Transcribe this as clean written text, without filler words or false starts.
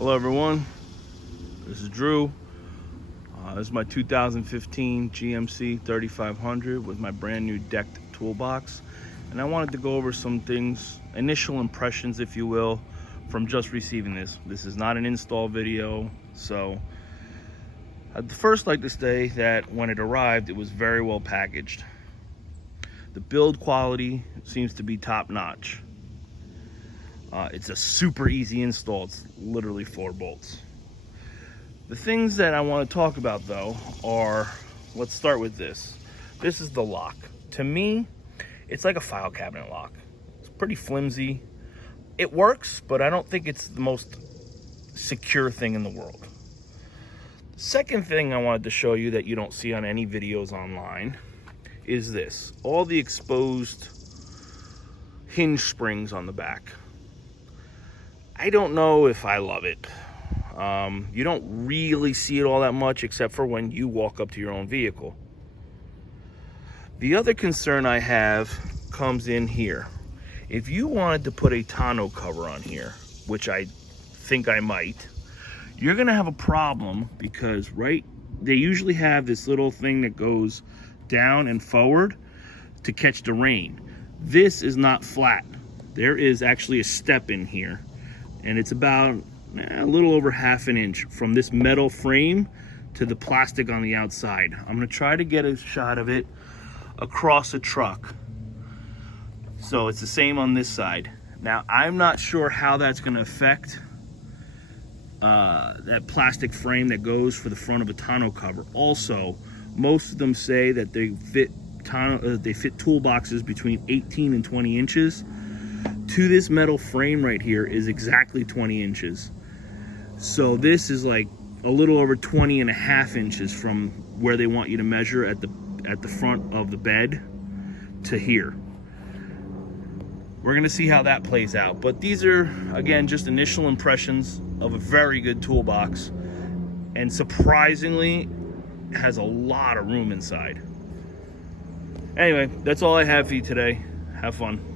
Hello everyone, this is Drew. This is my 2015 GMC 3500 with my brand new decked toolbox, and I wanted to go over some things, initial impressions if you will, from just receiving this. This is not an install video, so I'd first like to say that when it arrived it was very well packaged. The build quality seems to be top-notch. It's a super easy install. It's literally 4 bolts. The things that I want to talk about though are, let's start with this. This is the lock. To me, it's like a file cabinet lock. It's pretty flimsy. It works, but I don't think it's the most secure thing in the world. The second thing I wanted to show you that you don't see on any videos online is this. All the exposed hinge springs on the back. I don't know if I love it. You don't really see it all that much except for when you walk up to your own vehicle. The other concern I have comes in here. If you wanted to put a tonneau cover on here, which I think I might, you're gonna have a problem because they usually have this little thing that goes down and forward to catch the rain. This is not flat. There is actually a step in here, and it's about a little over ½ an inch from this metal frame to the plastic on the outside. I'm gonna try to get a shot of it across the truck. So it's the same on this side. Now, I'm not sure how that's gonna affect that plastic frame that goes for the front of a tonneau cover. Also, most of them say that they fit toolboxes between 18 and 20 inches. To this metal frame right here is exactly 20 inches. So this is like a little over 20.5 inches from where they want you to measure at the front of the bed to here. We're gonna see how that plays out. But these are, again, just initial impressions of a very good toolbox, and surprisingly has a lot of room inside. Anyway, that's all I have for you today. Have fun.